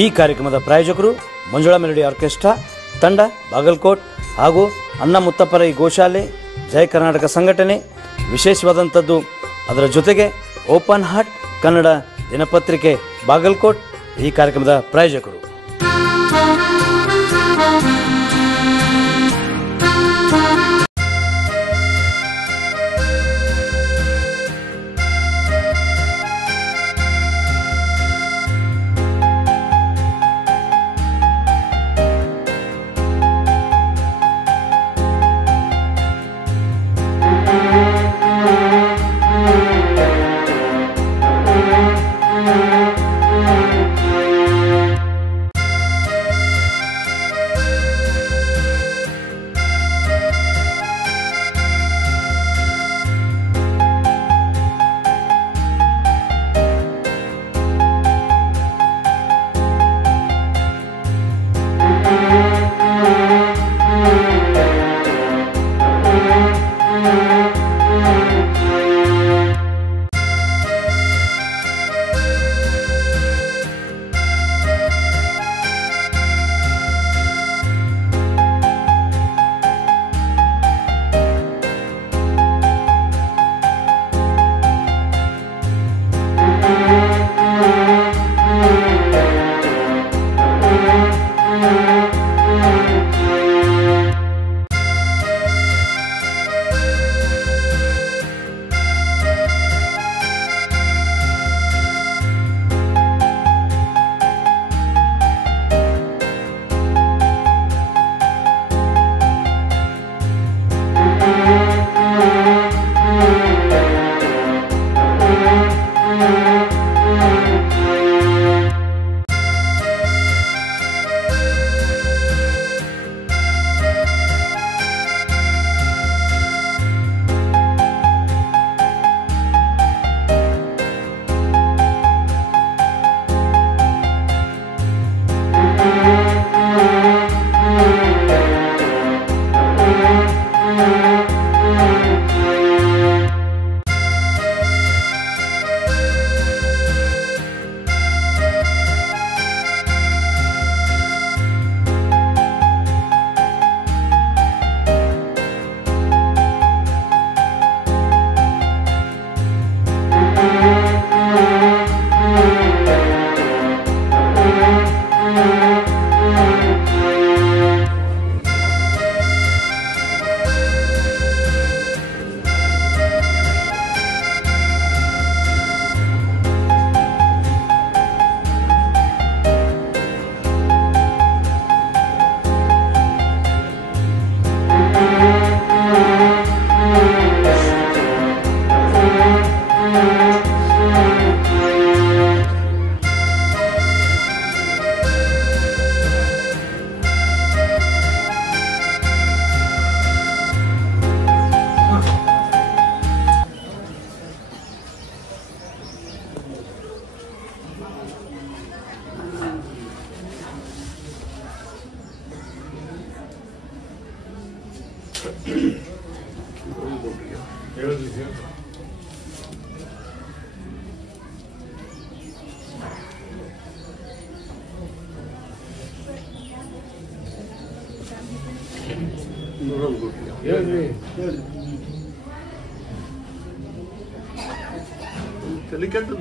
ಈ ಕಾರ್ಯಕ್ರಮದ ಪ್ರಾಯೋಜಕರು ಮಂಜುಳಾ ಮೆಲೋಡಿ ಆರ್ಕೆಸ್ಟ್ರಾ ತಂಡ ಬಾಗಲಕೋಟ್ ಹಾಗೂ ಅಣ್ಣ ಮುತ್ತಪ್ಪರ ಈ ಗೋಶಾಲೆ ಜಯ ಕರ್ನಾಟಕ ಸಂಘಟನೆ. ವಿಶೇಷವಾದಂಥದ್ದು ಅದರ ಜೊತೆಗೆ ಓಪನ್ ಹಾರ್ಟ್ ಕನ್ನಡ ದಿನಪತ್ರಿಕೆ ಬಾಗಲಕೋಟ್ ಈ ಕಾರ್ಯಕ್ರಮದ ಪ್ರಾಯೋಜಕರು.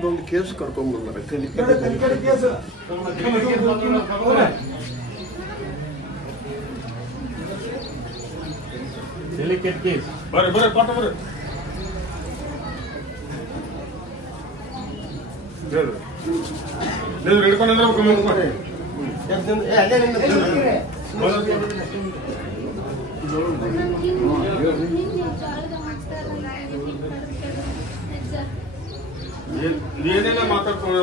ಒಂದು ಕೇಸ್ ಕರ್ಕೊಂಡ್ ಬಂದಾರೆ. ಏನೆಲ್ಲ ಮಾತಾಡ್ಕೊಂಡು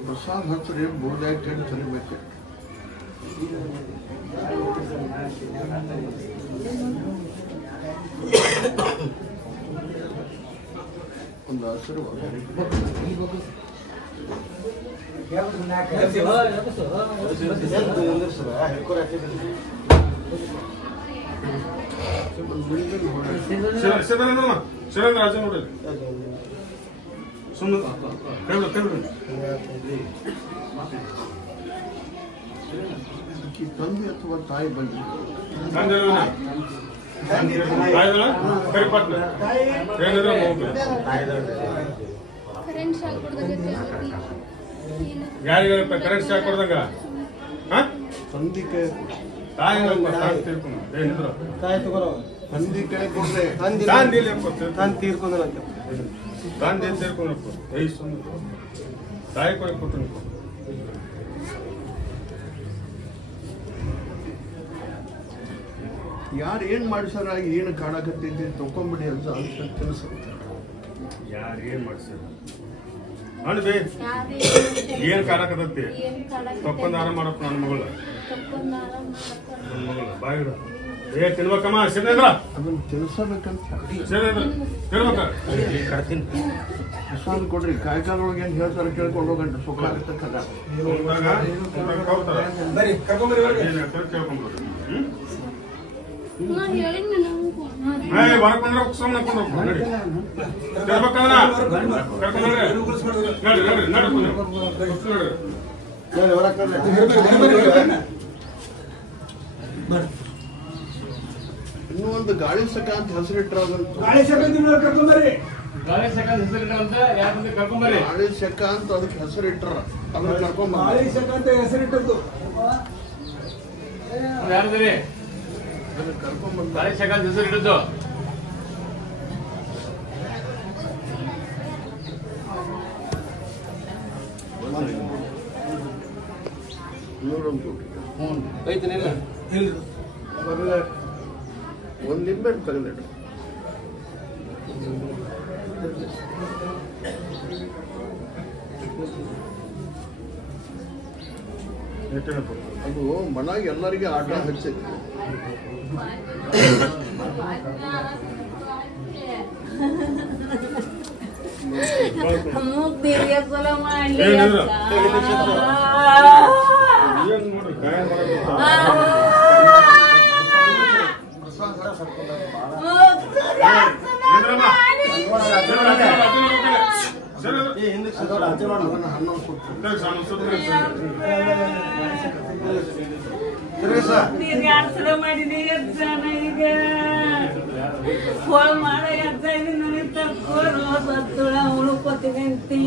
ಪ್ರಸಾದ್ ಹಚ್ಚ್ರಿ ಬೋರ್ಡ್ ತರಿಬೇಕು ಒಂದು ಹಸಿರು ತಂದೆ ಅಥವಾ ತಾಯಿ ಬಂದಿದ್ರು ಯಾರಿಗೆ ಕರೆಂಟ್ ಶಾಕ್ ಕೊಡ್ದಂಗ ತಂದಿ ಕೈ ತಾಯಿ ತಂದಿ ಕೈ ಕೊಡ್ರೆ ತಾಯಿ ಕೊಡಿ ಕೊಟ್ಟು ಯಾರು ಏನ್ ಮಾಡ್ಸಾರ ಏನು ಕಾಣಕತ್ತೈತಿ ತಕೊಂಬಿಡಿ ಅಂತ ತಿಳಿಸ ಯಾರು ಏನ್ ಮಾಡ್ಸಾರ ಅಣ್ಬೇ ಏನ್ ಕಾಣಕತ್ತೈತಿ ತಕ್ಕೊಂಡ್ ಆರಾಮ ಮಾಡಪ್ಪ ನನ್ನ ಮಗಳ ಬಾಯಿಡ ಏ ತಿನ್ಬೇಕಮ್ಮ ಶಿವನೇಂದ್ರ ಅದನ್ನ ತಿಳಿಸಬೇಕಂತ ಶಿವನೇಂದ್ರ ತಿನ್ಬೇಕ ಪ್ರಸಾದ ಕೊಡ್ರಿ ಕಾಯ್ಕಾಲೊಳಗೆ ಏನ್ ಹೇಳ್ತಾರ ಕೇಳ್ಕೊಂಡು ಹೋಗಂಟ ಸುಖ ಆಗತ್ತಕ್ಕದ ಹೊರಗೆ ಬಂದ್ರೆ ಸುಮ್ಮನೆ ಹಾಕೊಂಡು ನಡಿ ತಿನ್ಬೇಕಂದ್ರ ಇನ್ನೂ ಒಂದು ಗಾಳಿ ಸಕ ಅಂತ ಹೆಸರಿಟ್ರ ಗಾಳಿ ಸಕ ಗಾಳಿ ಸಕ ಅಂತ ಅದಕ್ಕೆ ಹೆಸರಿಟ್ರ ಅದನ್ನ ಕರ್ಕೊಂಡ್ ಗಾಳಿ ಸಕ ಅಂತ ಹೆಸರಿಟ್ಟದ್ದು ಕರ್ಕೊಂಡ್ ಬಂದ ಗಾಳಿ ಸಕ ಅಂತ ಹೆಸರಿಟ್ಟದ್ದು ಒಂದ್ ನಿಂಬೆ ತಗಲಿಡ್ರಿ ಅದು ಮನಾಗ ಎಲ್ಲರಿಗೆ ಆಟ ಹಚ್ಚೈತಿ ಮಾಡಿದೆ ಜನ ಈಗ ಫೋನ್ ಮಾಡ ನನಗೆ ತಕ್ಕೋಳ ಉಳ್ಕೋತೀನಿ ಅಂತೀ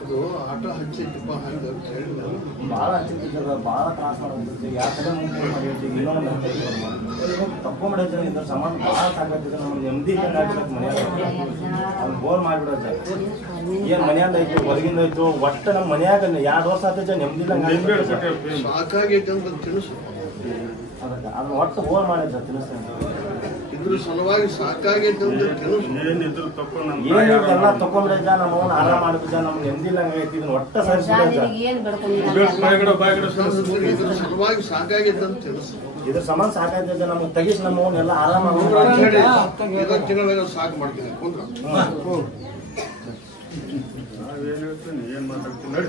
ಅದು ಆಟ ಹಚ್ಚೈತಿಪ್ಪ ಹಂಗ ಭಾಳ ಹಚ್ಚಿರ್ತಿದ್ದಲ್ಲ ಭಾಳ ತ್ರಾಸ ಮಾಡೋದು ಯಾವ ಕಡೆ ತಪ್ಕೊಂಡ್ಬಿಡೈತೆ ಇದ್ರ ಸಂಬಂಧ ಭಾಳ ಸಾಕಾಗ್ತಿದೆ ನಮ್ಗೆ ನೆಮ್ಮದಿ ಆಗ್ಬೇಕು ಮನೆಯಾಗ ಅದು ಬೋರ್ ಮಾಡಿಬಿಡೋದು ಏನು ಮನ್ಯಾಗ ಐತು ಹೊರಗಿಂದ ಐತು ಒಟ್ಟು ನಮ್ಮ ಮನ್ಯಾಗ 2 ವರ್ಷ ಆಗ್ತೈತೆ ನೆಮ್ಮದಿ ಸಾಕಾಗೈತೆ ಅಂತ ತಿಳಿಸು ಅದಕ್ಕೆ ಅದನ್ನ ಒಟ್ಟು ಬೋರ್ ಮಾಡೈತೆ ತಿಳಿಸ್ತೇನೆ ಇದ್ರ ಸಲುವಾಗಿ ಸಾಕಾಗೈತೆ ಅಂತ ಕೆಲಸ ಏನಿದ್ರು ತಪ್ಪು ನಮ್ಮ ಏನಿಲ್ಲ ತಕೊಂಡ್ರಿದ್ದ ನಮ್ಮವನ್ನ ಆರಾಮ ಮಾಡಿದ್ದ ನಮ್ಗೆ ಎಂದಿಲ್ಲ ಹಂಗೈತಿ ಇದನ್ನ ಒಟ್ಟ ಇದ್ರ ಸಲುವಾಗಿ ಸಾಕಾಗೈತೆ ಅಂತ ಕೆಲಸ ಇದ್ರ ಸಂಬಂಧ ಸಾಕಾಯ್ತಿದ್ದ ನಮ್ಗೆ ತೆಗಿಸಿ ನಮ್ಮವನ್ನೆಲ್ಲ ಆರಾಮ ಇದೊಂದು ತಿಂಗಳ ಸಾಕು ಮಾಡ್ತೀನಿ ಕುಂದ್ರ ನಾವೇನ್ ಹೇಳ್ತೀನಿ ಏನ್ ಮಾತಾಡ್ತೀನಿ ನಡಿ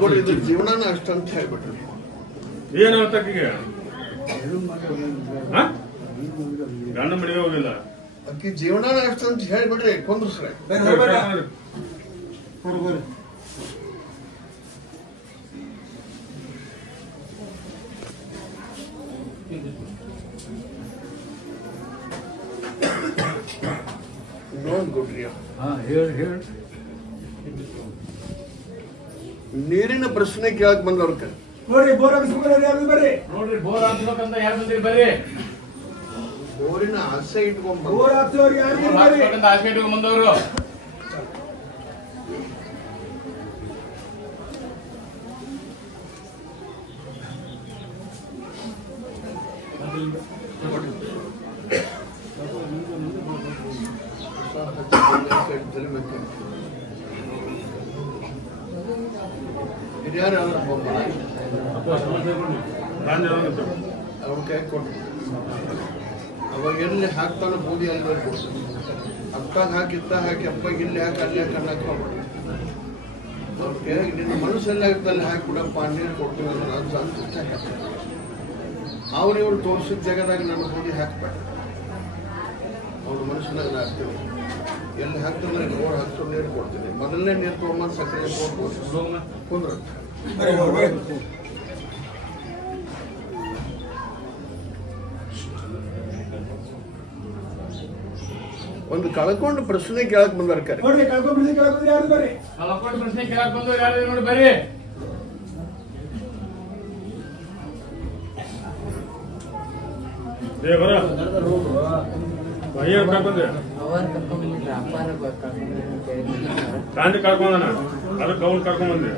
ಕೊಡಿ ಇದ್ರ ಜೀವನನ ಅಷ್ಟಂತ ಹೇಳ್ಬಿಟ್ರಿ ಏನು ತಕ್ಕಿಗೆ ಗಂಡ ಮನೆಗೆ ಹೋಗಿಲ್ಲ ಅಕ್ಕಿ ಜೀವನನ ಅಷ್ಟಂತ ಹೇಳ್ಬಿಟ್ರಿ ಕುಂದ್ರಸ್ರೆ ನೋಡ್ಕೊಡ್ರಿ ನೀರಿನ ಪ್ರಶ್ನೆ ಕೇಳಕ್ ಬಂದವ್ರ ಕೈ ನೋಡ್ರಿ ಬೋರ್ ಹಾಕಿಸ್ಕೊಂಡ್ರೆ ಯಾರು ಬರ್ರಿ ನೋಡ್ರಿ ಬೋರ್ ಹಾಕ್ಬೇಕಂತ ಯಾರು ಬಂದಿರಿ ಬರ್ರಿ ಬೋರಿನ ಆಸೆ ಇಟ್ಕೊಂಡ್ ಬೋರ್ ಹಾಕ್ಸೋರು ಯಾರು ಬರ್ರಿ ಹಾಸ್ಪಿಟಲ್ ಬಂದವರು ಹಿರಿಯರು ಅವ್ರ ಕೈ ಕೊಟ್ಟು ಅವಾಗ ಎಲ್ಲಿ ಹಾಕ್ತಾನ ಬೂದಿ ಅಲ್ಲಿ ಕೊಡ್ತಾನೆ ಅಪ್ಪಾಗ ಹಾಕಿತ್ತ ಹಾಕಿ ಅಪ್ಪಾಗ ಇಲ್ಲಿ ಹಾಕಿ ಅಲ್ಲಿ ಹಾಕಿ ಅನ್ನಕ್ಕೆ ಹೋಗ್ಬೇಡಿ ಅವ್ರ ಕೈಯಾಗಿ ನಿನ್ನ ಮನಸ್ಸಲ್ಲಿ ಹಾಕ್ತಲ್ಲಿ ಹಾಕಿ ಬಿಡಪ್ಪ ನೀರು ಕೊಡ್ತೀನಿ ಅಂದ್ರೆ ಅದು ಅಂತ ಹಾಕ್ತಾರೆ ಅವ್ರು ಇವ್ರು ತೋರಿಸಿದ ಜಾಗದಾಗ ನನ್ನ ಬೂದಿ ಹಾಕ್ಬೇಡ ಅವ್ರ ಮನಸ್ಸಿನಾಗ ಹಾಕ್ತೀವಿ ಎಲ್ಲಿ ಹಾಕ್ತಾರೆ ನೋಡ್ ಹಾಕ್ತಾರೆ ನೀರು ಕೊಡ್ತೀನಿ ಮೊದಲನೇ ನೀರು ತೊಗೊಂಬಂದು ಸಕ್ಕರೆ ಕೊಟ್ಟು ಕುಂದ್ರ ಒಂದು ಕಳ್ಕೊಂಡು ಪ್ರಶ್ನೆ ಕೇಳಕ್ ಬಂದಾರ ಕರೆ ನೋಡ್ರಿ ಕಳ್ಕೊಂಡ್ಬಿಡ್ಲಿ ಕೇಳಕ್ಕೊಂಡ್ರೆ ಯಾರು ಬರ್ರಿ ಪ್ರಶ್ನೆ ಕೇಳಕ್ ಬಂದವ್ರು ಯಾರು ನೋಡಿ ಬರ್ರಿ ಬರ ಏನ್ ಕರ್ಕೊಂಡ್ರೆ ತಾಂಡಿ ಕರ್ಕೊಂಡ ಅದಕ್ಕೆ ಅವ್ನು ಕರ್ಕೊಂಡ್ ಬಂದೆ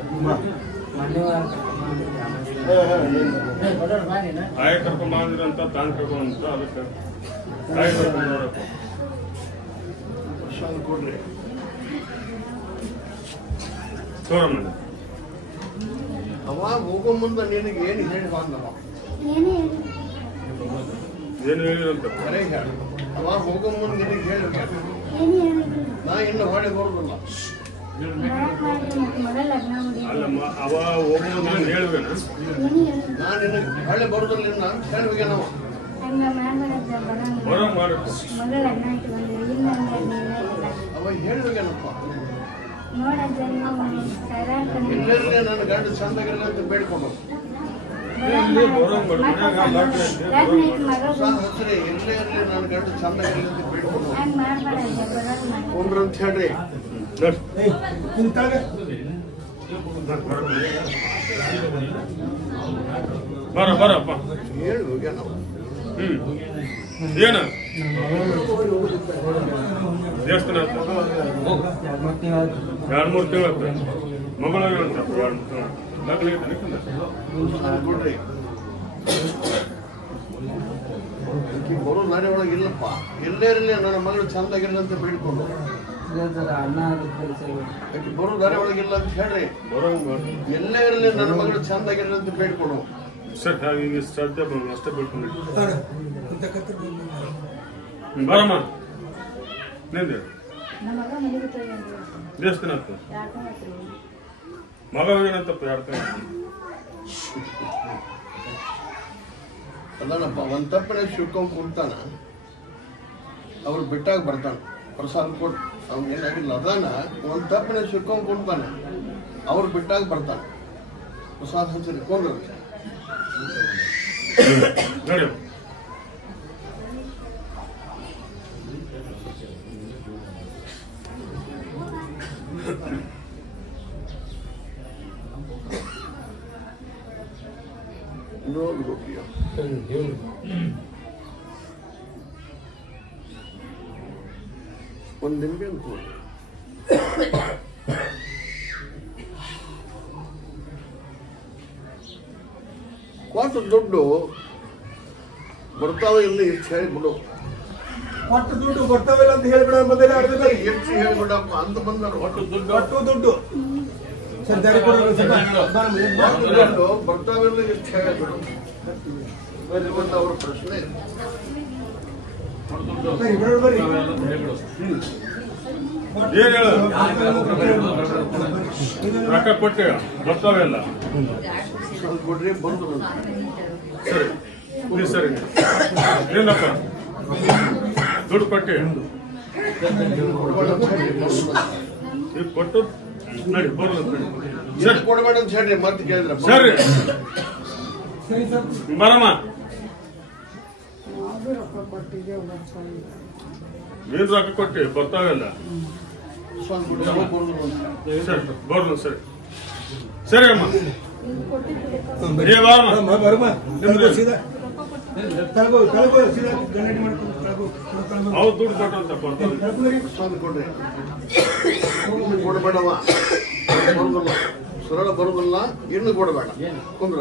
ಆಯ ಕರ್ಕೊಂಡ್ ಬಂದ್ರಿ ಅಂತ ತಾಂಡ್ ಕರ್ಕೊಂಡ್ ಅದಕ್ಕೆ ಆಯ ಕರ್ಕೊಂಡ್ ನೋಡಪ್ಪ ಕೊಡ್ರಿ ತೋರಮ್ಮ ಅವಾಗ ಹೋಗೋ ಮುಂದೆ ನಿನಗೆ ಏನು ಹೇಳಿ ಬಂದವ ಏನು ಹೇಳಿರಂತ ಕರೆ ಹೇಳ ಅವಾಗ ಹೋಗೋ ಮುಂದೆ ನಿನಗೆ ಹೇಳಿ ನಾ ಇನ್ನು ಹೊಳೆ ಬರೋದಿಲ್ಲ ಅಲ್ಲಮ್ಮ ಅವ ಹೋಗೋದು ನಾನು ಹೇಳ್ಬೇನ ನಾನು ನಿನಗೆ ಹೊಳೆ ಬರೋದಿಲ್ಲ ಇನ್ನು ಅಂತ ಹೇಳ್ಬೇಕೆ ನಾವು ಹೊರ ಮಾಡಬೇಕು ಅವಾಗ ಹೇಳ್ಬೇಕೇನಪ್ಪ ಎಲ್ಲರಲ್ಲೇ ನನ್ನ ಗಂಡ ಚಂದಾಗಿರಲಿ ಅಂತ ಬೇಡ್ಕೊಂಡು ಹಸ್ರಿ ಎಲ್ಲೇ ಇರಲಿ ನನ್ನ ಗಂಡ ಚಂದಾಗಿರಲಿ ಅಂತ ಬೇಡ್ಕೊಂಡು ಕೊಂಡ್ರ ಅಂತ ಹೇಳ್ರಿ ಬರ ಬರಪ್ಪ ಹೇಳ್ಬೇಕೆ ನಾವು ಏನ ದೇವಸ್ಥಾನ ಎರಡು ಮೂರು ತಿಂಗಳು ಮಗಳು ಕೊಡ್ರಿ ಬರೋ ನಾಳೆ ಒಳಗೆ ಇಲ್ಲಪ್ಪ ಎಲ್ಲೇ ಇರಲಿ ನನ್ನ ಮಗಳು ಚಂದಾಗಿರಲಿ ಅಂತ ಬೇಡ್ಕೊಂಡು ಆಕೆ ಬರೋ ದಾರಿ ಒಳಗಿಲ್ಲ ಅಂತ ಹೇಳ್ರಿ ಎಲ್ಲೇ ಇರಲಿ ನನ್ನ ಮಗಳು ಚಂದಾಗಿರಲಿ ಅಂತ ಬೇಡ್ಕೊಂಡು ಸರ್ ಈಗ ಶ್ರದ್ಧೆ ಅಷ್ಟೇ ಬಿಡ್ಕೊಂಡು ಬರಮ್ಮ ನಿಂದೆ ದೇವಸ್ಥಾನ ಮಗ ಏನಂತಪ್ಪ ಯಾರು ಅದಾನಪ್ಪ ಒಂದ್ ತಪ್ಪನೆ ಶಿವ್ಕೊಂಡ್ ಕುಂತಾನ ಅವ್ರು ಬಿಟ್ಟಾಗ ಬರ್ತಾನ ಪ್ರಸಾದ ಕೊಟ್ಟು ಅವ್ನ ಏನಾಗಿಲ್ಲ ಅದಾನ ಒಂದ್ ತಪ್ಪನೆ ಶಿವ್ಕೊಂಡ್ ಕುಂತಾನ ಅವ್ರು ಬಿಟ್ಟಾಗ ಬರ್ತಾನ ಪ್ರಸಾದ ಹಚ್ಚಿ ಕೊಂಡ್ರಂತೆ ನೋಡಿ ನೋಡ್ಬೇಕು ಒಂದ್ ನಿಮಿಷ ಅನ್ಕೊಂಡು ಕೊಟ್ಟು ದುಡ್ಡು ಬರ್ತಾವ ಇಲ್ಲಿ ಎಷ್ಟು ಹೇಳಿಬಿಡು. ಒಟ್ಟು ದುಡ್ಡು ಬರ್ತಾವಿಲ್ಲ ಅಂತ ಹೇಳ್ಬಿಡ ಮೊದಲೇ ಅರ್ಧ ಬರ್ರಿ. ಎಷ್ಟು ಹೇಳಿಬಿಡಪ್ಪ ಅಂತ ಬಂದರು. ಒಟ್ಟು ದುಡ್ಡು ಸರ್ ದಾರಿ ಕೊಡ್ರಿ ದುಡ್ಡು ಬರ್ತಾವಿಲ್ಲ ಎಷ್ಟು ಹೇಳಿಬಿಡು. ಇವತ್ತು ಅವ್ರ ಪ್ರಶ್ನೆ ಬರ್ರಿ ಏನ್ ಹೇಳು ರೊಕ್ಕ ಕೊಟ್ಟೆ ಬರ್ತಾವೆಲ್ಲ ಕೊಡ್ರಿ ಬಂದ್ರು. ಸರಿ ನೀ ಸರಿ ಏನಪ್ಪ ದುಡ್ಡು ಕೊಟ್ಟೆ ಈಗ ಕೊಟ್ಟು ನಡಿ ಬರೋದು ಏನು ಕೊಡಬೇಡ ಅಂತ ಹೇಳ್ರಿ ಮತ್ತೆ ಕೇಳಿದ್ರ ಸರಿ ಬರಮ್ಮ ನೀನ್ ರೊಕ್ಕ ಕೊಟ್ಟಿ ಬರ್ತಾವೆಲ್ಲ ಸರಿ ಬರ್ದು ಸರಿ ಸರಿ ಅಮ್ಮ ಏ ಬಾರಮ್ಮ ಬರ್ಮ ಸೀದಾ ತಳಗೋ ಸೀದಾ ಗಲಾಟೆ ಮಾಡ್ಕೊಂಡು ತಳಗೋ ಅವ್ರು ದುಡ್ಡು ಕೊಟ್ಟಂತ ಬರ್ತಾರೆ ಕೊಡ್ರಿ ಕೊಡಬೇಡವ ಬರುದಿಲ್ಲ ಸರಳ ಬರುದಿಲ್ಲ ಇನ್ನು ಕೊಡಬೇಡ ಕುಂದ್ರ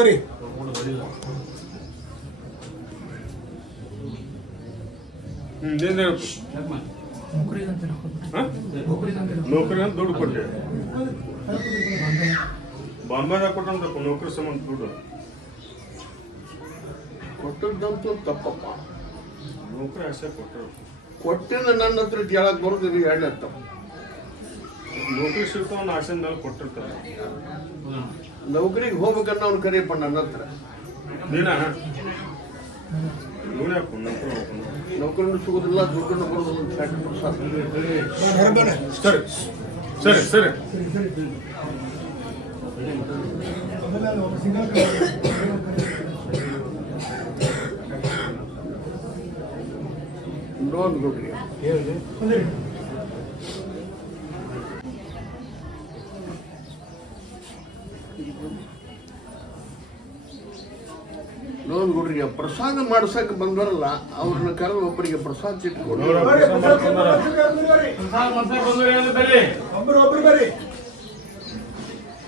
ಬರ್ರಿ ನೌಕರಿ ಅಂತ ದುಡ್ಡು ಕೊಟ್ಟೆ ಬಾಂಬೆದಾಗ ಕೊಟ್ಟಂತ ನೌಕರಿ ಸಂಬಂಧ ದುಡ್ಡು ಕೊಟ್ಟದ್ದಂತೂ ತಪ್ಪಪ್ಪ. ನೌಕರಿ ಆಸೆ ಕೊಟ್ಟರು ಕೊಟ್ಟಿಂದ ನನ್ನ ಹತ್ರ ಕೇಳಕ್ ಬರೋದಿಲ್ಲ ಎರಡನೇ ತಪ್ಪ. ನೌಕರಿ ಸಿಗ್ತಾವ ಆಸೆ ಮೇಲೆ ಕೊಟ್ಟಿರ್ತಾರೆ ನೌಕರಿಗೆ ಹೋಗ್ಬೇಕನ್ನ ಅವ್ನು ಕರಿಯಪ್ಪ ನನ್ನ ಹತ್ರ. ನೀನ ಇವನೇ ಹಾಕು ನೌಕರಿ ಹೋಗ್ಕೊಂಡು ನೌಕರಿನೂ ಸಿಗುದಿಲ್ಲ ದುಡ್ಡನ್ನು ಬರೋದಿಲ್ಲ ಅಂತ ಹೇಳಿ ಸರಿ ಸರಿ ಸರಿ ಲೋನ್ ಕೊಡ್ರಿ. ಲೋನ್ ಕೊಡ್ರಿ. ಪ್ರಸಾದ ಮಾಡ್ಸಕ್ ಬಂದವರಲ್ಲ ಅವ್ರನ್ನ ಕರೆದು ಒಬ್ಬರಿಗೆ ಪ್ರಸಾದ ಚಿಟ್ಟು ಕೊಡ್ರಿ. ಒಬ್ರು ಬರ್ರಿ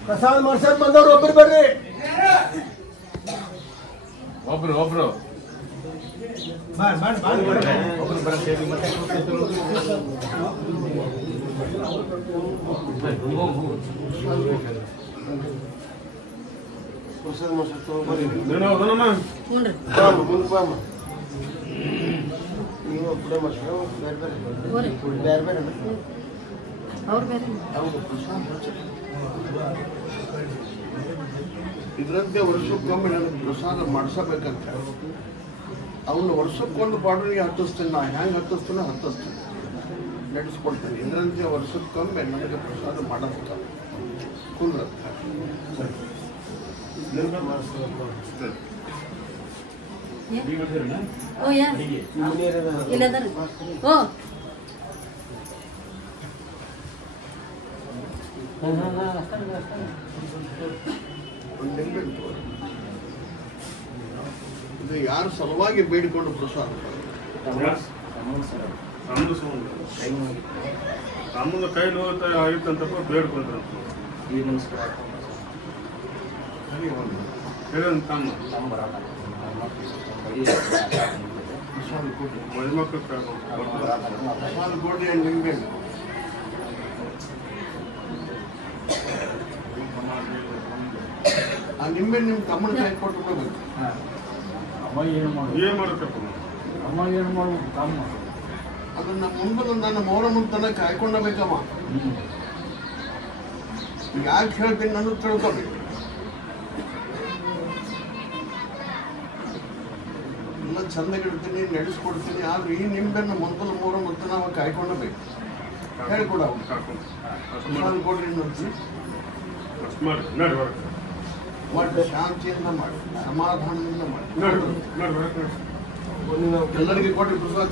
ಪ್ರಸಾದ ಮಾಡ್ಸಕ್ ಬಂದವ್ರು ಒಬ್ರು ಬರ್ರಿ. ಒಬ್ರು ಇದರಂತೆ ವರ್ಷಕ್ಕೊಮ್ಮೆ ನನಗೆ ಪ್ರಸಾದ ಮಾಡಿಸಬೇಕಂತ ಅವನು ವರ್ಷಕ್ಕೊಂದು ಪಾಡ್ರಿಗೆ ಹತ್ತಿಸ್ತೀನಿ. ನಾ ಹೆಂಗೆ ಹತ್ತಿಸ್ತೀನೋ ಹತ್ತಿಸ್ತೀನಿ ನಡೆಸ್ಕೊಡ್ತೀನಿ. ಇದರಂತೆ ವರ್ಷಕ್ಕೊಮ್ಮೆ ನನಗೆ ಪ್ರಸಾದ ಮಾಡಿಸ್ತಾರೆ ಕುಂದ್ರ. ಓ ಯಾ ಇಲ್ಲದರ ಓ ಇದು ಯಾರ ಸಲುವಾಗಿ ಬೇಡಿಕೊಂಡು ಪ್ರಸಾದ ತಮ್ಮದ ಕೈ ನೋವು ಆಯ್ತಂತಪ್ಪ ಬೇಡ್ಕೊಂಡ್ರು ತಮ್ಮ ಮದುಮಕ್ಳು ಪ್ರಸಾದ ಕೊಡ್ರಿ ನಿಂಬೆ ಆ ನಿಂಬೆ ನಿಮ್ಮ ತಮ್ಮನ ಕೈ ಕೊಟ್ಟು ಬಿಡಬೇಕು. ಏನ್ ಮಾಡತ್ತಪ್ಪ ಅದನ್ನ ಮುಂದೆ ನನ್ನ ಮೌನ ತನಕ ಕಾಯ್ಕೊಂಡಬೇಕಮ್ಮ. ಯಾಕೆ ಹೇಳ್ತೀನಿ ನಾನು ತಿಳ್ಕೊಬೇಕು. ಎಲ್ಲ ಚಂದಾಗಿಡ್ತೀನಿ ನಡೆಸ್ಕೊಡ್ತೀನಿ. ಆದ್ರೆ ಈ ನಿಂಬೆನ್ನ ಮೊದಲು ಮೂರು ಮತ್ತು ನಾವು ಕಾಯ್ಕೊಂಡಬೇಕು. ಹೇಳ್ಕೊಡ ಪ್ರಸಾದ ಕೊಡ್ರಿ ನೋಡ್ರಿ. ಒಟ್ಟು ಶಾಂತಿಯಿಂದ ಮಾಡಿ ಸಮಾಧಾನದಿಂದ ಮಾಡಿ ಎಲ್ಲರಿಗೆ ಕೊಟ್ಟು ಪ್ರಸಾದ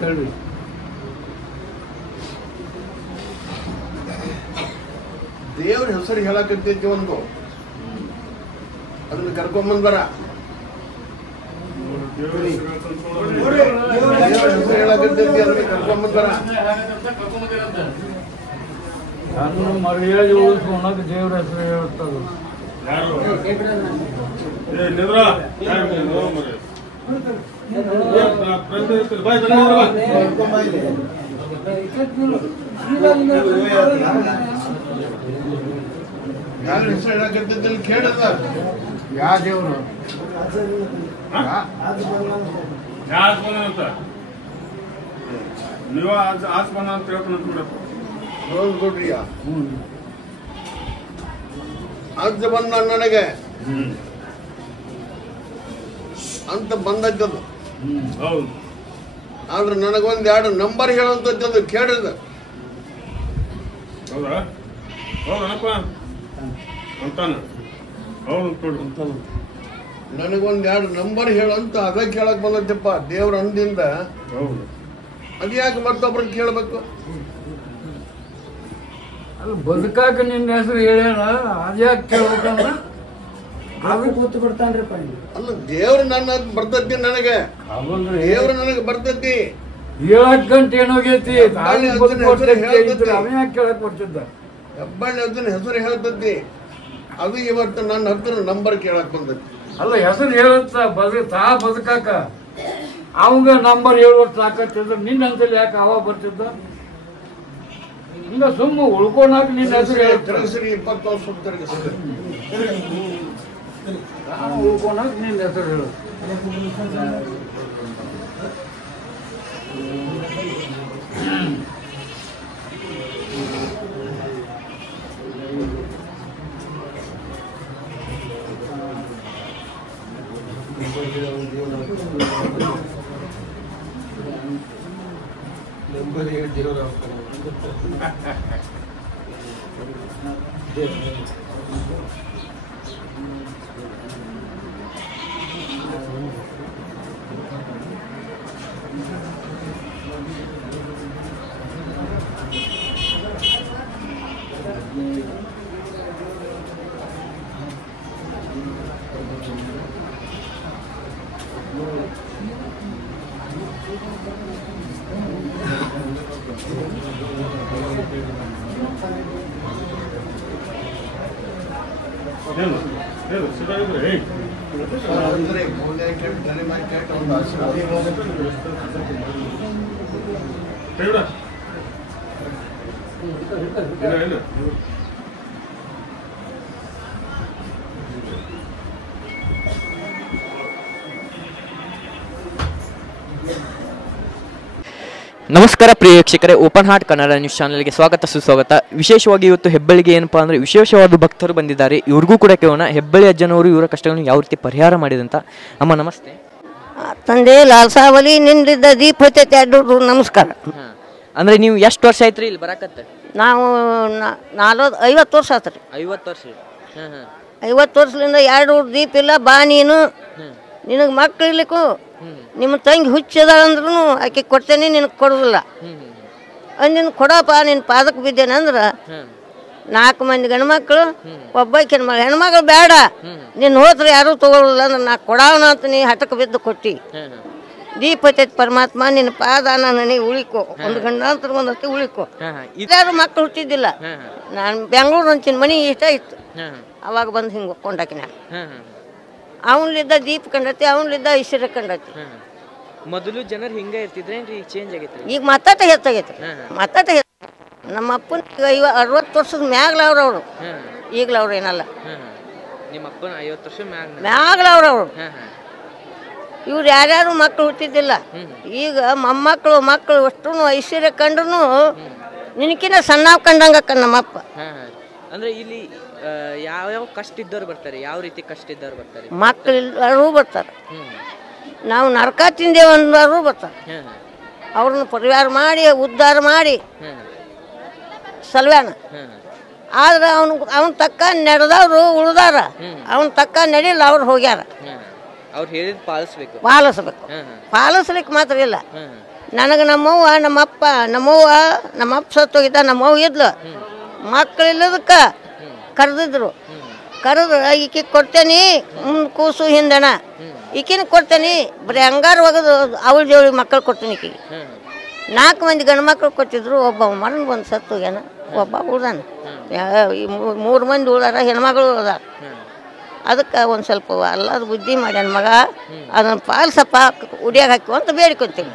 ಹೇಳಿ. ದೇವ್ರ ಹೆಸರು ಹೇಳಕತ್ತೈತಿ ಒಂದು ಅದನ್ನ ಕರ್ಕೊಂಬಂದರ ಹೇಳಕತ್ತಿದ್ದಿ ಅದನ್ನ ಕರ್ಕೊಂಬಂದಾರ. ಮರ್ಯಾದೆ ಉಳಿಸ್ಕೊಳಕ್ ದೇವ್ರ ಹೆಸರು ಹೇಳ್ತದ. ಯಾರು ಏ ನಿದ್ರ ಯಾರ ಹೆಸರು ಹೇಳಕತ್ತಿದ್ದಲ್ಲಿ ಕೇಳದ ಯಾವ ದೇವ್ರು ಯಾಸ್ ಬಂದಂತ ನೀವ ಆಸ್ ಬಂದ ಅಂತ ಹೇಳ್ಕೊಂಡ್ ಬಿಡಪ್ಪ. ರೋಲ್ ಕೊಡ್ರಿಯ ಅಂತ ಬಂದ ನನಗೆ ಅಂತ ಬಂದದ್ದು. ಹೌದು ಆದ್ರೆ ನನಗೊಂದ್ ಎರಡು ನಂಬರ್ ಹೇಳುವಂಥದ್ದು ಕೇಳಿದ. ಹೌದಾ ಹೌದನಪ್ಪ ಅಂತಾನ. ಹೌದು ಕೊಡು ನನಗೊಂದ್ ಎರಡು ನಂಬರ್ ಹೇಳಂತ ಅದ ಕೇಳಕ್ ಬಂದದ್ದಪ್ಪ ದೇವ್ರ ಅಂದಿಂದ. ಹೌದು ಅದ್ಯಾಕೆ ಮತ್ತೊಬ್ರಿಗೆ ಕೇಳ್ಬೇಕು? ಅಲ್ಲಿ ಬದುಕಾಕ ನಿನ್ನ ಹೆಸರು ಹೇಳ್ಯಾನ, ಅದ್ಯಾಕೆ ಕೇಳ್ಬೇಕಂದ್ರ ಅದು ಕೂತು ಬಿಡ್ತಾನ್ರಿಪ್ಪ. ಅಲ್ಲ ದೇವ್ರು ನನ್ನ ಬರ್ತೈತಿ, ನನಗೆ ದೇವ್ರು ನನಗೆ ಬರ್ತೈತಿ. ಹೇಳಕ್ ಗಂಟೆ ಏನೋಗೈತಿ, ಅವನ್ ಯಾಕೆ ಕೇಳಕ್ ಬರ್ತಿದ್ದ? ಹೆಬ್ಬಳ್ಳಿ ಅದನ್ನ ಹೆಸರು ಹೇಳ್ತೈತಿ. ಅದು ಇವತ್ತು ನನ್ನ ಹತ್ರ ನಂಬರ್ ಕೇಳಕ್ ಬಂದೈತಿ. ಅಲ್ಲ ಹೆಸರು ಹೇಳುತ್ತ ಬದುಕಾಕ ಅವಂಗ ನಂಬರ್ ಹೇಳುವಷ್ಟು ಸಾಕತ್ತಿದ್ರ ನಿನ್ನಂತಲ್ಲಿ ಯಾಕೆ ಅವ ಬರ್ತಿದ್ದ? ಹಿಂಗ ಸುಮ್ಮ ಉಳ್ಕೊಳಕ್ ನಿನ್ನ ಹೆಸರು ತಿರುಗಿಸ್ರಿ 20 ವರ್ಷ ತಿರುಗಿಸ್ರಿ. ಉಳ್ಕೊಳಕ್ ನಿನ್ನ ಹೆಸರು ಹೇಳು. ಹೇಳು ಹೇಳು ಸಿದ್ಧ ಇದ್ರೆ ಹೇಳಿ ಅಂದ್ರೆ ಮೂಲೆ ಕೆಟ್ಟ ದನಿ ಮಾಡಿ ಕೆಟ್ಟ ಒಂದು ಆಶೀರ್ವಾದ. ಹೇಳ ಹೇಳು ನಮಸ್ಕಾರ ಪ್ರಿಯ ವೀಕ್ಷಕರೇ, ಓಪನ್ ಹಾರ್ಟ್ ಕನ್ನಡ ನ್ಯೂಸ್ ಚಾನಲ್ಗೆ ಸ್ವಾಗತ ಸುಸ್ವಾಗತ. ವಿಶೇಷವಾಗಿ ಇವತ್ತು ಹೆಬ್ಬಳ್ಳಿಗೆ ಏನಪ್ಪಾ ಅಂದರೆ ವಿಶೇಷವಾದ ಭಕ್ತರು ಬಂದಿದ್ದಾರೆ. ಇವ್ರಿಗೂ ಕೂಡ ಕೇಳೋಣ ಹೆಬ್ಬಳ್ಳಿ ಅಜ್ಜನವರು ಇವರ ಕಷ್ಟಗಳನ್ನು ಯಾವ ರೀತಿ ಪರಿಹಾರ ಮಾಡಿದಂತ. ಅಮ್ಮ ನಮಸ್ತೆ. ತಂದೆ ಲಾಲ್ಸಾವಲಿ ನಿಂದಿದ್ದ ದೀಪ ಹೊತ್ತೈತೆ ಅಡ್ಡೂರು ನಮಸ್ಕಾರ. ಅಂದರೆ ನೀವು ಎಷ್ಟು ವರ್ಷ ಆಯ್ತು ರೀ ಇಲ್ಲಿ ಬರಾಕತ್ತೆ? ನಾವು 50 ವರ್ಷ ಆತು ರೀ. 50 ವರ್ಷ. 50 ವರ್ಷದಿಂದ 2 ದೀಪ ಇಲ್ಲ. ಬಾ ನೀನು, ನಿನಗೆ ಮಕ್ಳು ಇರ್ಲಿಕ್ಕೂ ನಿಮ್ಮ ತಂಗಿ ಹುಚ್ಚದಾಳಂದ್ರೂ ಆಕೆ ಕೊಡ್ತೇನೆ, ನಿನಗೆ ಕೊಡೋದಿಲ್ಲ ಅಂದಿನ ಕೊಡಪ್ಪ ನಿನ್ನ ಪಾದಕ್ಕೆ ಬಿದ್ದೇನೆ ಅಂದ್ರೆ 4 ಮಂದಿ ಗಂಡ್ಮಕ್ಳು ಒಬ್ಬಾಕಿ ಹೆಣ್ಮಗಳು ಬೇಡ ನಿನ್ನ ಹೋದ್ರೆ ಯಾರೂ ತಗೊಳ್ಳಲ್ಲ ಅಂದ್ರೆ ನಾ ಕೊಡೋಣ ಅಂತ ನೀ ಹಠಕ್ಕೆ ಬಿದ್ದು ಕೊಟ್ಟಿ. ದೀಪ ಹತ್ತೈತಿ ಪರಮಾತ್ಮ ನಿನ್ನ ಪಾದ ನನಗೆ ಉಳಿಕೋ, ಒಂದು ಗಂಡಾಂತರ ಒಂದು ಹತ್ತಿ ಉಳಿಕೋ. ಯಾರು ಮಕ್ಕಳು ಹುಟ್ಟಿದ್ದಿಲ್ಲ. ನಾನು ಬೆಂಗಳೂರು ಅಂಚಿನ ಮನೆ ಇಷ್ಟ ಇತ್ತು. ಅವಾಗ ಬಂದು ಹಿಂಗೆ ಕೊಂಡಾಕಿ ನಾನು ಅವನ್ಲಿದ್ದ ದೀಪ ಕಂಡತಿ, ಅವನ್ಲಿದ್ದ ಐಶ್ವರ್ಯ ಕಂಡತಿ. ಮೊದಲು ಜನರು ಹಿಂಗೆ ಇರ್ತಿದ್ರೇನ್ರಿ, ಚೇಂಜ್ ಆಗೈತೆ? ಈಗ ಮತ್ತಟ ಹೆಚ್ಚಾಗೈತೆ, ಮತ್ತಟ ನಮ್ಮ ಅಪ್ಪನ 60 ವರ್ಷದ ಮ್ಯಾಗ್ಲವ್ರು ಅವರು. ಈಗಲೂ ಅವ್ರು ಏನಲ್ಲ, ನಿಮ್ಮ ಅಪ್ಪನ 50 ವರ್ಷ ಮ್ಯಾಗ್ಲವ್ರು ಅವರು. ಇವ್ರು ಯಾರ್ಯಾರು ಮಕ್ಕಳು ಹುಟ್ಟಿದ್ದಿಲ್ಲ. ಈಗ ಮೊಮ್ಮಕ್ಕಳು ಮಕ್ಕಳು ಅಷ್ಟು ಐಶ್ವರ್ಯ ಕಂಡ್ರು ನಿನಕಿನ ಸಣ್ಣ ಕಂಡಂಗ ನಮ್ಮಪ್ಪ. ಅಂದ್ರೆ ಇಲ್ಲಿ ಯಾವ ಕಷ್ಟ ಇದ್ದವ್ರು ಬರ್ತಾರೆ? ಯಾವ ರೀತಿ ಕಷ್ಟ ಇದ್ದವ್ರು ಬರ್ತಾರೆ? ಮಕ್ಕಳೆಲ್ಲರೂ ಬರ್ತಾರೆ. ನಾವು ನರಕ ತಿಂದೇವು ಅಂದವರು ಬರ್ತಾರೆ. ಅವ್ರನ್ನ ಪರಿವಾರ ಮಾಡಿ ಉದ್ಧಾರ ಮಾಡಿ ಸಲ್ವ್ಯಾನ. ಆದ್ರೆ ಅವನ ತಕ್ಕ ನಡೆದವ್ರು ಉಳ್ದಾರ, ಅವನ ತಕ್ಕ ನಡಿಲ್ಲ ಅವ್ರು ಹೋಗ್ಯಾರ. ಅವ್ರು ಹೇಳಿದ್ ಪಾಲಿಸ್ಬೇಕು, ಪಾಲಿಸ್ಲಿಕ್ಕೆ ಮಾತ್ರ ಇಲ್ಲ. ನನಗೆ ನಮ್ಮವ್ವ ನಮ್ಮಪ್ಪ ನಮ್ಮಪ್ಪ ಸತ್ತೋಗಿದ್ದ, ನಮ್ಮವ್ವ ಇದ್ಲು. ಮಕ್ಕಳಿಲ್ಲದಕ್ಕ ಕರೆದಿದ್ರು. ಕರೆದು ಈಕೆ ಕೊಡ್ತೇನೆ ಕೂಸು ಹಿಂದಣ ಈಕಿನ ಕೊಡ್ತೇನೆ ಬರೀ ಹಂಗಾರು ಒಗದು ಅವಳ ಜೋಳಿ ಮಕ್ಕಳು ಕೊಡ್ತೀನಿ ಈಕಿಗೆ 4 ಮಂದಿ ಗಂಡು ಮಕ್ಕಳು ಕೊಟ್ಟಿದ್ರು ಒಬ್ಬ ಮರಣ ಬಂದು ಸತ್ತು ಹೋಗ್ಯಾನ ಒಬ್ಬ ಉಳ್ದಾನ 3 ಮಂದಿ ಉಳ್ದಾರ ಹೆಣ್ಮಗಳು ಉಳ್ದಾರ ಅದಕ್ಕೆ ಒಂದು ಸ್ವಲ್ಪ ಅಲ್ಲದ ಬುದ್ಧಿ ಮಾಡ್ಯಾನ ಮಗ ಅದನ್ನು ಪಾಲ್ಸಪ್ಪ ಉಡಿಯಾಗ ಹಾಕಿ ಅಂತ ಬೇಡ್ಕೊತೀವಿ.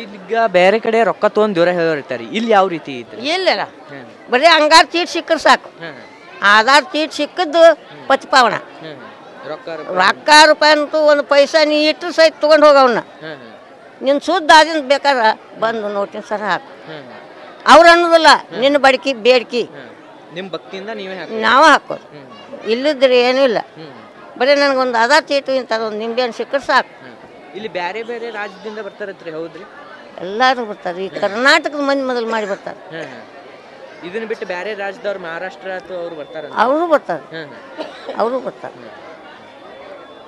ಈಗ ಬೇರೆ ಕಡೆ ರೊಕ್ಕ ತೊಗೊಂಡು ದೇವ್ರ ಹೇಳಿರ್ತಾರೆ, ಇಲ್ಲಿ ಯಾವ ರೀತಿ ಐತ್ರಿ? ಇಲ್ಲ ಬರೀ ಹಂಗಾರು ಚೀಟ್ ಸಿಕ್ಕರೆ ಸಾಕು. ಆಧಾರ್ ಚೀಟ್ ಸಿಕ್ಕದ್ದು ಪತಿಪಾವಣ. ರೊಕ್ಕ ರೂಪಾಯಿ ಅಂತೂ ಒಂದು ಪೈಸಾ ನೀ ಇಟ್ಟು ಸಹಿತ ತೊಗೊಂಡು ಹೋಗವನ್ನ ನಿನ್ನ ಸುದ್ದ ಆದಿಂದ ಬೇಕಾದ್ರೆ ಬಂದು ನೋಟಿನ ಸರ ಹಾಕು. ಅವ್ರು ಅನ್ನೋದಿಲ್ಲ ನಿನ್ನ ಬಡ್ಕಿ ಬೇಡ್ಕಿ ನಿಮ್ಮ ಭಕ್ತಿಯಿಂದ ನೀವೇ ನಾವು ಹಾಕೋದು. ಇಲ್ಲಿದ್ರೆ ಏನೂ ಇಲ್ಲ, ಬರೀ ನನಗೊಂದು ಆಧಾರ್ ಚೀಟು ಇಂಥದ್ದೊಂದು ನಿಂಬೆಹಣ್ಣು ಸಿಕ್ಕರೆ ಸಾಕು. ಇಲ್ಲಿ ಬೇರೆ ಬೇರೆ ರಾಜ್ಯದಿಂದ ಬರ್ತಾರತ್ರಿ, ಹೌದ್ರಿ? ಎಲ್ಲರೂ ಬರ್ತಾರೆ. ಈ ಕರ್ನಾಟಕದ ಮಂದಿ ಮೊದಲು ಮಾಡಿ ಬರ್ತಾರೆ. ಇದನ್ನ ಬಿಟ್ಟು ಬೇರೆ ರಾಜ್ಯದವ್ರು ಮಹಾರಾಷ್ಟ್ರ ಅಥವಾ ಅವ್ರು ಬರ್ತಾರೆ? ಅವರು ಬರ್ತಾರೆ.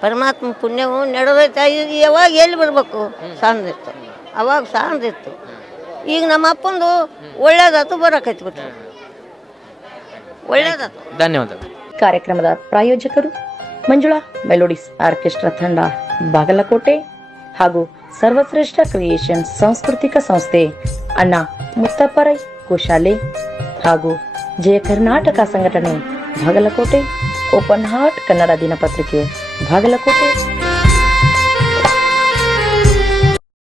ಪರಮಾತ್ಮ ಪುಣ್ಯವು ನಡೆದೈತೆ. ಯಾವಾಗ ಎಲ್ಲಿ ಬರಬೇಕು ಸಣ್ಣದಿತ್ತು, ಅವಾಗ ಸಣ್ಣದಿತ್ತು. ಈಗ ನಮ್ಮ ಅಪ್ಪಂದು ಒಳ್ಳೇದಾತು ಬರಕೈತಿ ಬಿಟ್ಟು ಒಳ್ಳೇದಾತು. ಧನ್ಯವಾದಗಳು. ಕಾರ್ಯಕ್ರಮದ ಪ್ರಾಯೋಜಕರು ಮಂಜುಳಾ ಮೆಲೋಡಿಸ್ ಆರ್ಕೆಸ್ಟ್ರಾ ತಂಡ ಬಾಗಲಕೋಟೆ ಹಾಗೂ ಸರ್ವಶ್ರೇಷ್ಠ ಕ್ರಿಯೇಷನ್ ಸಾಂಸ್ಕೃತಿಕ ಸಂಸ್ಥೆ ಅಣ್ಣ ಮುತ್ತಪ್ಪರೈ ಗೋಶಾಲೆ ಹಾಗೂ ಜಯ ಕರ್ನಾಟಕ ಸಂಘಟನೆ ಬಾಗಲಕೋಟೆ, ಓಪನ್ ಹಾರ್ಟ್ ಕನ್ನಡ ದಿನಪತ್ರಿಕೆ ಬಾಗಲಕೋಟೆ.